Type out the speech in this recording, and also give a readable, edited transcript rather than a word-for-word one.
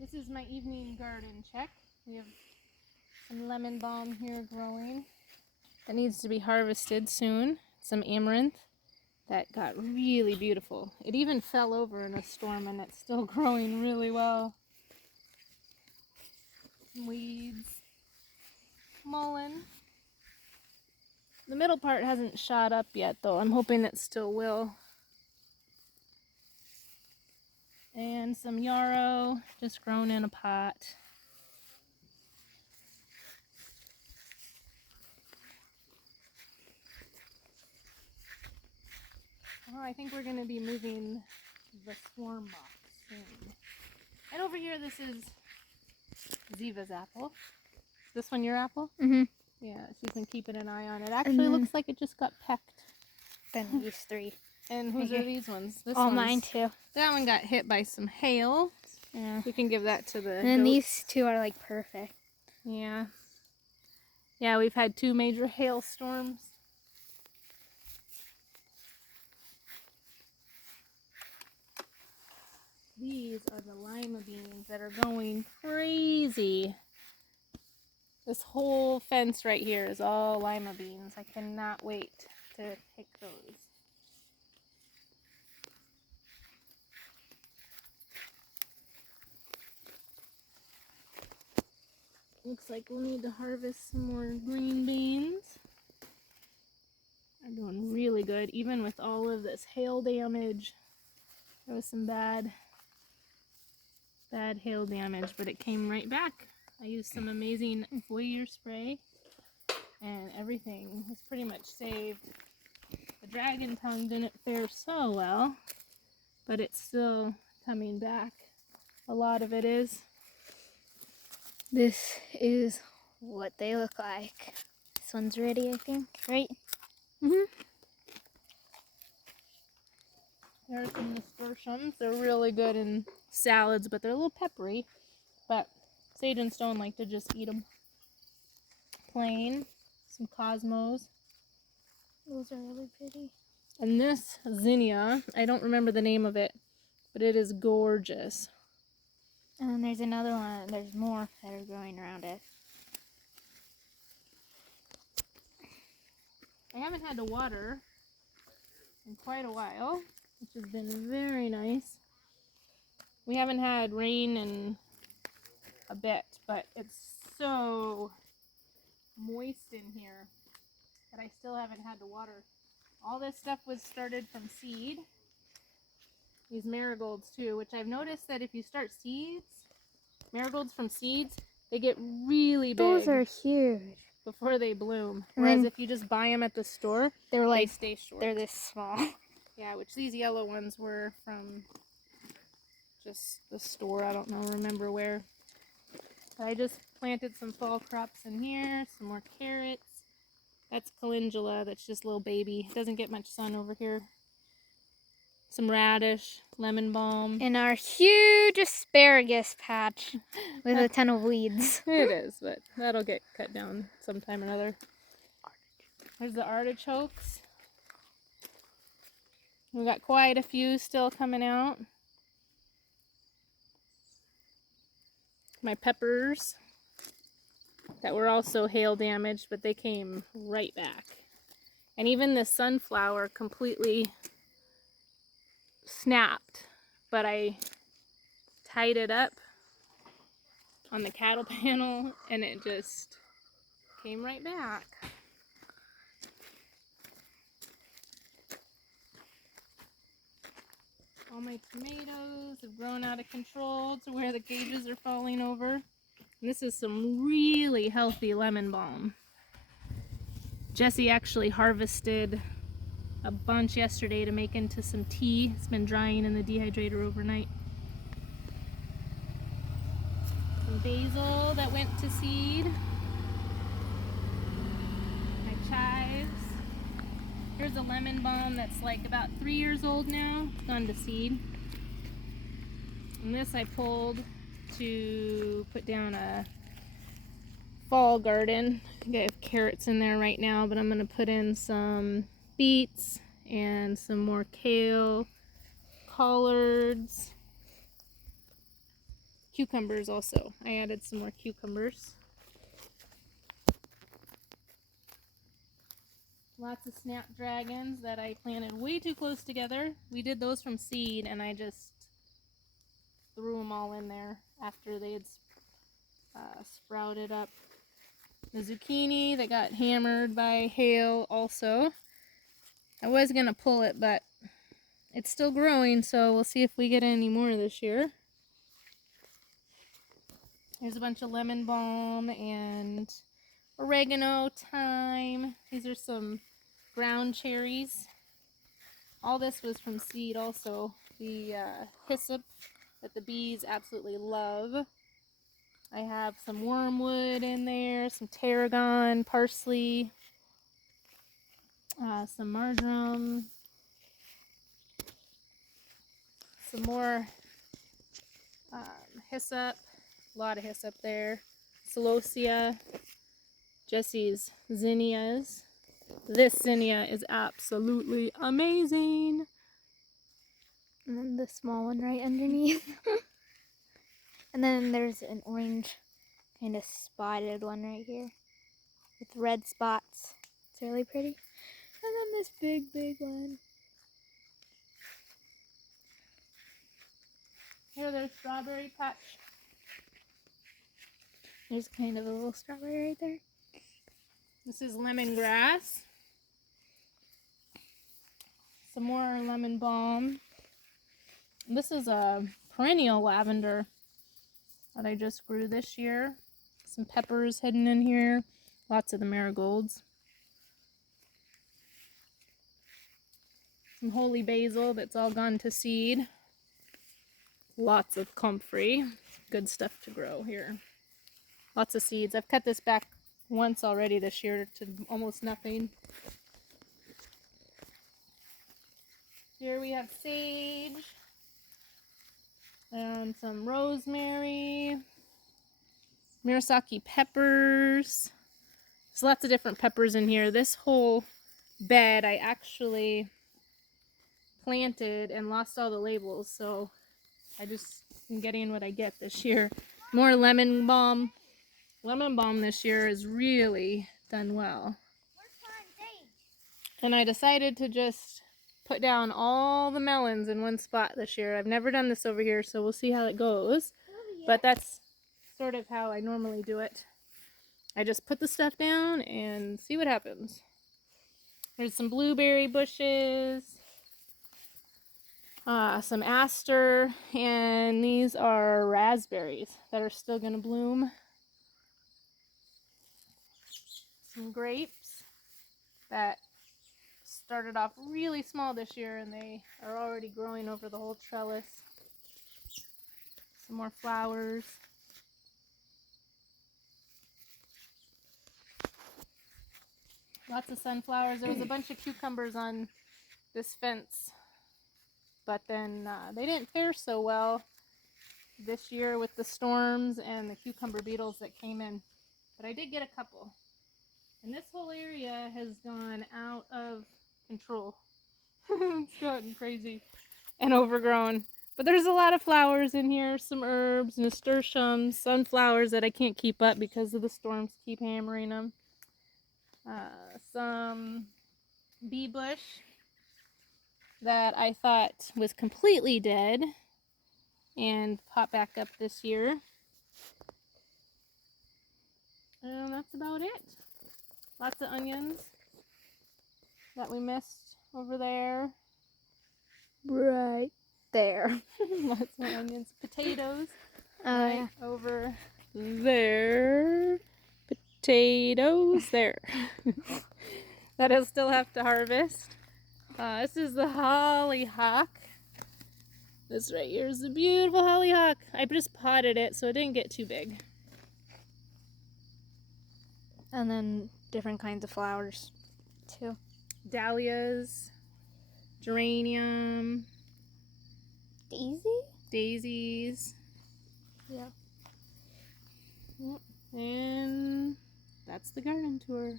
This is my evening garden check. We have some lemon balm here growing that needs to be harvested soon. Some amaranth that got really beautiful. It even fell over in a storm and it's still growing really well. Weeds. Mullein. The middle part hasn't shot up yet though. I'm hoping it still will. And some yarrow just grown in a pot. Well, I think we're going to be moving the swarm box soon. And over here, this is Ziva's apple. Is this one your apple? Mm-hmm. Yeah, she's been keeping an eye on it. Actually, looks like it just got pecked. Then these three. And whose are these ones? This All one's, mine too. That one got hit by some hail. Yeah. We can give that to the And then goats. these two are like perfect. Yeah. Yeah, we've had 2 major hailstorms. These are the lima beans that are going crazy. This whole fence right here is all lima beans. I cannot wait to pick those. Looks like we'll need to harvest some more green beans. They're doing really good, even with all of this hail damage. There was some bad hail damage, but it came right back. I used some amazing foliar spray and everything was pretty much saved. The dragon tongue didn't fare so well, but it's still coming back. A lot of it is. This is what they look like. This one's ready, I think, right? Mm-hmm. There are some nasturtiums. They're really good in salads, but they're a little peppery. But Sage and Stone like to just eat them plain. Some cosmos. Those are really pretty. And this zinnia, I don't remember the name of it, but it is gorgeous. And then there's another one. There's more that are growing around it. I haven't had to water in quite a while, which has been very nice. We haven't had rain in a bit, but it's so moist in here that I still haven't had to water. All this stuff was started from seed. These marigolds too, which I've noticed that if you start seeds, marigolds from seeds, they get really big. Those are huge. Before they bloom. And Whereas then if you just buy them at the store, they're they like stay short. they're this small. Yeah, which these yellow ones were from just the store. I don't remember where. But I just planted some fall crops in here, some more carrots. That's calendula, that's just little baby. It doesn't get much sun over here. Some radish, lemon balm. In our huge asparagus patch with a ton of weeds. It is, but that'll get cut down sometime or another. There's the artichokes. We've got quite a few still coming out. My peppers that were also hail damaged, but they came right back. And even the sunflower completely snapped, but I tied it up on the cattle panel and it just came right back. All my tomatoes have grown out of control to where the cages are falling over. And this is some really healthy lemon balm. Jesse actually harvested a bunch yesterday to make into some tea. It's been drying in the dehydrator overnight. Some basil that went to seed. My chives. Here's a lemon balm that's like about 3 years old now. It's gone to seed. And this I pulled to put down a fall garden. I think I have carrots in there right now, but I'm going to put in some beets and some more kale, collards, cucumbers also. I added some more cucumbers. Lots of snapdragons that I planted way too close together. We did those from seed, and I just threw them all in there after they had sprouted up. The zucchini that got hammered by hail also. I was going to pull it, but it's still growing, so we'll see if we get any more this year. There's a bunch of lemon balm and oregano, thyme. These are some ground cherries. All this was from seed also. The hyssop that the bees absolutely love. I have some wormwood in there, some tarragon, parsley, some marjoram, some more hyssop, a lot of hyssop there, celosia, Jesse's zinnias. This zinnia is absolutely amazing. And then the small one right underneath. And then there's an orange kind of spotted one right here with red spots. It's really pretty. And then this big one. Here, there's strawberry patch. There's kind of a little strawberry right there. This is lemongrass. Some more lemon balm. This is a perennial lavender that I just grew this year. Some peppers hidden in here. Lots of the marigolds. Some holy basil that's all gone to seed. Lots of comfrey. Good stuff to grow here. Lots of seeds. I've cut this back once already this year to almost nothing. Here we have sage and some rosemary, Murasaki peppers. There's lots of different peppers in here. This whole bed I actually planted and lost all the labels, so I just am getting what I get this year. More lemon balm. Lemon balm this year has really done well. And I decided to just put down all the melons in one spot this year. I've never done this over here, so we'll see how it goes. But that's sort of how I normally do it. I just put the stuff down and see what happens. There's some blueberry bushes, some aster, and these are raspberries that are still going to bloom. Some grapes that started off really small this year and they are already growing over the whole trellis. Some more flowers. Lots of sunflowers. There was a bunch of cucumbers on this fence, but then they didn't fare so well this year with the storms and the cucumber beetles that came in. But I did get a couple. And this whole area has gone out of control. It's gotten crazy and overgrown. But there's a lot of flowers in here, some herbs, nasturtiums, sunflowers that I can't keep up because of the storms keep hammering them. Some bee bush that I thought was completely dead and popped back up this year. And that's about it. Lots of onions that we missed over there. Right there. Lots of onions. Potatoes. Oh, Right yeah. over there. Potatoes there. That I'll still have to harvest. This is the hollyhock. This right here is the beautiful hollyhock. I just potted it so it didn't get too big. And then different kinds of flowers, too. Dahlias, geranium, Daisy? daisies. Yeah. And that's the garden tour.